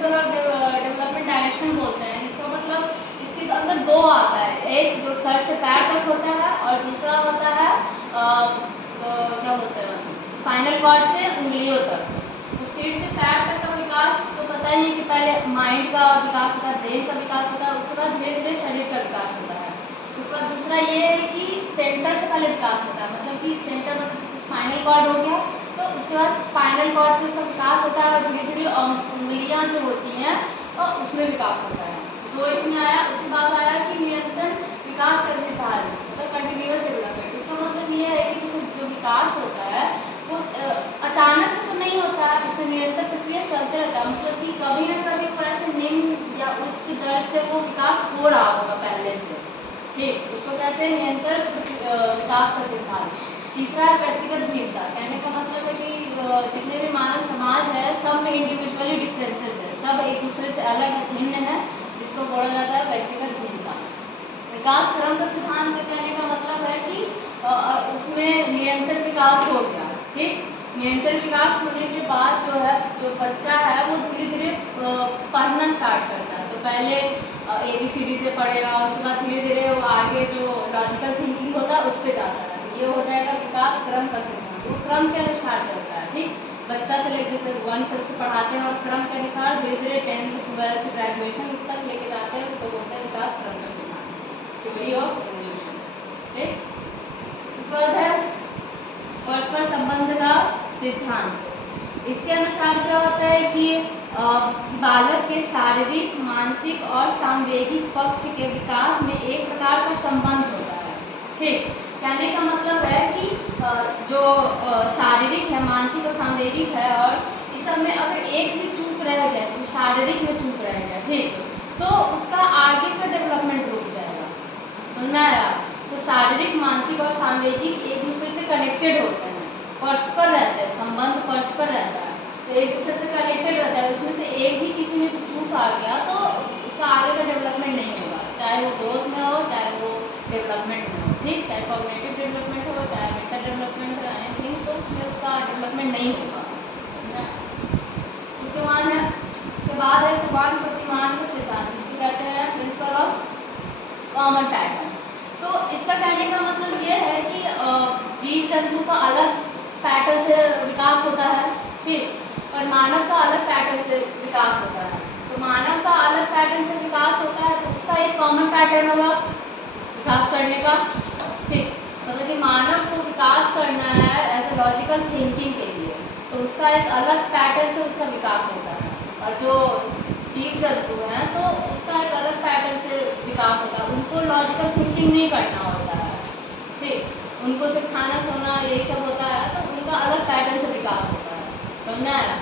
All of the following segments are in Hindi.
प्रिंसिपल और डेवलपमेंट डायरेक्शन बोलते हैं। इसका मतलब इसके अंदर दो आता है, एक जो सर से पैर तक होता है और दूसरा होता है क्या बोलते हैं स्पाइनल कॉर्ड से उंगलियों तक। तो सिर से पैर तक का विकास तो पता ही है कि पहले माइंड का विकास होता है, ब्रेन का विकास होता है, उसके बाद धीरे धीरे शरीर का विकास होता है। उसके बाद दूसरा ये है कि सेंटर से पहले विकास होता है, मतलब कि सेंटर मतलब स्पाइनल कॉर्ड हो गया, तो उसके बाद स्पाइनल कॉर्ड से उसका विकास होता है और धीरे धीरे उंगलियां जो होती हैं और उसमें विकास होता है। तो इसमें आया, उसके बाद आया कि निरंतर विकास का सिद्धांत, मतलब कंटिन्यूअस डेवलपमेंट। इसका मतलब ये है कि जैसे जो विकास होता है वो अचानक से तो नहीं होता है, उसमें निरंतर प्रक्रिया चलते रहता है, मतलब कि कभी ना कभी वो ऐसे निम्न या उच्च दर से वो विकास हो रहा होगा पहले से। ठीक, उसको कहते हैं निरंतर विकास का सिद्धांत। तीसरा है व्यक्तिगत भिन्नता। कहने का मतलब है कि जितने भी मानव समाज है सब में इंडिविजुअली डिफरेंसेस है, सब एक दूसरे से अलग है, भिन्न है, जिसको बोला जाता है व्यक्तिगत भिन्नता। विकास क्रम का सिद्धांत कहने का मतलब है कि उसमें निरंतर विकास हो गया। ठीक, निरंतर विकास होने के बाद जो है जो बच्चा है वो धीरे धीरे पढ़ना स्टार्ट करता है। तो पहले ABCD से पढ़ेगा, उसके बाद धीरे धीरे वो आगे जो लॉजिकल थिंकिंग होता है उस पर जाता है। ये हो जाएगा विकास क्रम का सिद्धांत, वो क्रम के अनुसार चलता है। ठीक, बच्चा से लेकर जैसे 1 से उसको पढ़ाते हैं और क्रम के अनुसार धीरे धीरे 10th 12th ग्रेजुएशन तक लेके जाते हैं, उसको बोलते हैं विकास क्रम का सिद्धांत, थ्योरी ऑफ इवोल्यूशन। ठीक, उसके बाद है परस्पर संबंध का सिद्धांत। इसके अनुसार क्या होता है कि बालक के शारीरिक, मानसिक और सांवेगिक पक्ष के विकास में एक प्रकार का संबंध होता है। ठीक, कहने का मतलब है कि जो शारीरिक है, मानसिक और सांवेगिक है, और इस सब में अगर एक भी चूक रह गया, शारीरिक में चूक रह गया, ठीक, तो उसका आगे का डेवलपमेंट रुक जाएगा। समझ में आया? तो शारीरिक, मानसिक और सांवेगिक एक दूसरे से कनेक्टेड होते हैं, परस्पर रहते हैं, संबंध परस्पर रहता है, तो एक दूसरे से कनेक्टेड रहता है। उसमें से एक भी किसी में चूक आ गया तो उसका आगे का डेवलपमेंट नहीं होगा, चाहे वो ग्रोथ में हो चाहे वो डेवलपमेंट में हो। ठीक, चाहे कॉग्निटिव डेवलपमेंट हो चाहे मेंटल डेवलपमेंट हो, एनीथिंग, तो उसमें उसका डेवलपमेंट नहीं होगा। समझा? उसके बाद है समान प्रतिमान का सिद्धांत, जिसको कहते हैं प्रिंसिपल ऑफ कॉमन पैटर्न। तो इसका कहने का मतलब ये है कि जीव जंतु का अलग पैटर्न से विकास होता है, फिर और मानव का अलग पैटर्न से विकास होता है। तो मानव का अलग पैटर्न से विकास होता है तो उसका एक कॉमन पैटर्न होगा विकास करने का। ठीक, मतलब कि मानव को विकास करना है एज ए लॉजिकल थिंकिंग के लिए, तो उसका एक अलग पैटर्न से उसका विकास होता है, और जो जीव जंतु हैं तो उसका एक अलग पैटर्न से विकास होता है, उनको लॉजिकल थिंकिंग नहीं करना होता है। ठीक, उनको सिर्फ खाना सोना यही सब होता है, तो उनका अलग पैटर्न से विकास होता है। समझना है?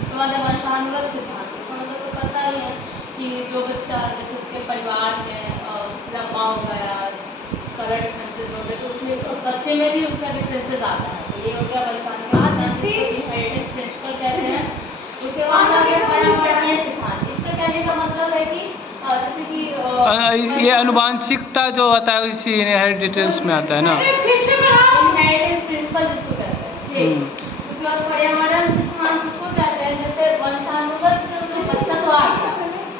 इसके बाद है वंशानुगत सिद्धांत। इसका मतलब तो पता ही है कि जो बच्चा जैसे उसके परिवार में लंबा हो गया, कलर डिफरेंसेस हो गए, तो उसमें उस बच्चे में भी उसका डिफरेंसेस आता है, तो ये हो गया वंशानुगत सिद्धांत, इनहेरिटेंस प्रिंसिपल कहते हैं। उसके बाद आ गया पर्यावरणीय सिद्धांत। इसका कहने का मतलब है कि जैसे कि ये अनुवांशिकता जो होता है इसी इनहेरिटेंस में आता है ना, इनहेरिटेंस प्रिंसिपल जिसको कहते हैं। ठीक, उसके बाद पर्यावरण सिद्धांत उसको कहते हैं जैसे वंशानुगत से तो बच्चा तो आ गया,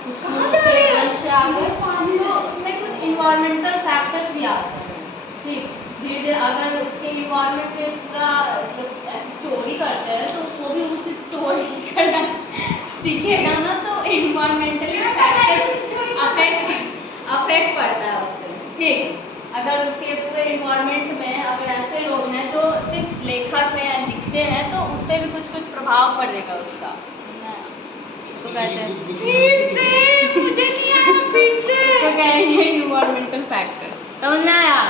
कुछ उसके वंश आ गए, तो उसमें कुछ इन्वायरमेंटल फैक्टर्स भी आते हैं। ठीक, धीरे धीरे अगर उसके इन्वायरमेंट में पूरा ऐसी चोरी करते हैं तो वो भी उसे चोरी करना सीखेगा ना, तो इन्वायरमेंटली फैक्टर्स अफेक्ट पड़ता है उस पर। ठीक, अगर उसके पूरे इन्वायरमेंट में अगर ऐसे लोग हैं जो सिर्फ लेखक हैं या लिखते हैं तो उस पर भी कुछ कुछ प्रभाव पड़ेगा उसका। इसको कहते हैं मुझे नहीं आया, उसको कहेंगे इन्वायरमेंटल फैक्टर। समझ में आया?